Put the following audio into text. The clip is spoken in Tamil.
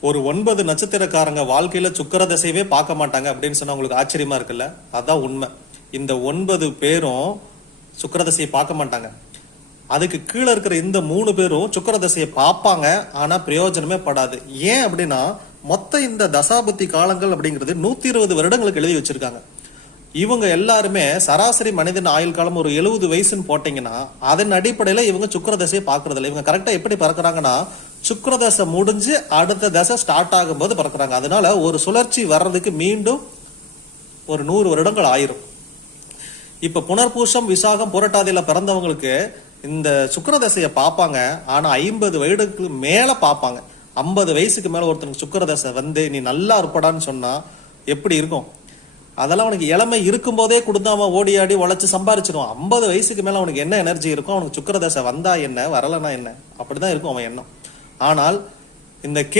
ஒரு ஒன்பது நட்சத்திரக்காரங்க வாழ்க்கையில சுக்கர தசையவே பார்க்க மாட்டாங்க அப்படின்னு சொன்னா உங்களுக்கு ஆச்சரியமா இருக்குல்ல? அதான் உண்மை. இந்த ஒன்பது பேரும் சுக்கர தசையை பார்க்க மாட்டாங்க. அதுக்கு கீழே இருக்கிற இந்த மூணு பேரும் சுக்கர தசையை பார்ப்பாங்க ஆனா பிரயோஜனமே படாது. ஏன் அப்படின்னா மொத்த இந்த தசாபத்தி காலங்கள் அப்படிங்கிறது நூத்தி இருபது வருடங்களுக்கு எழுதி வச்சிருக்காங்க. இவங்க எல்லாருமே சராசரி மனிதன் ஆயுள் காலம் ஒரு எழுபது வயசுன்னு போட்டீங்கன்னா அதன் அடிப்படையில இவங்க சுக்கர தசையை இல்லை இவங்க கரெக்டா எப்படி பறக்குறாங்கன்னா சுக்கர தசை முடிஞ்சு அடுத்த தசை ஸ்டார்ட் ஆகும்போது பறக்கிறாங்க. அதனால ஒரு சுழற்சி வர்றதுக்கு மீண்டும் ஒரு நூறு வருடங்கள் ஆயிரும். இப்ப புனர்பூசம் விசாகம் புரட்டாதியில பிறந்தவங்களுக்கு இந்த சுக்கர தசையை பார்ப்பாங்க. ஆனா ஐம்பது வயதுக்கு மேல பார்ப்பாங்க. ஐம்பது வயசுக்கு மேல ஒருத்தனுக்கு சுக்கர தசை வந்து நீ நல்லா இருப்படான்னு சொன்னா எப்படி இருக்கும்? அதெல்லாம் அவனுக்கு இளமை இருக்கும்போதே கொடுத்து அவன் ஓடி ஆடி உழைச்சி சம்பாரிச்சிருவான். ஐம்பது வயசுக்கு மேல அவனுக்கு என்ன எனர்ஜி இருக்கும் அவனுக்கு சுக்கர தசை வந்தா என்ன வரலனா என்ன? அப்படிதான் இருக்கும் அவன் எண்ணம். ஆனால் இந்த கே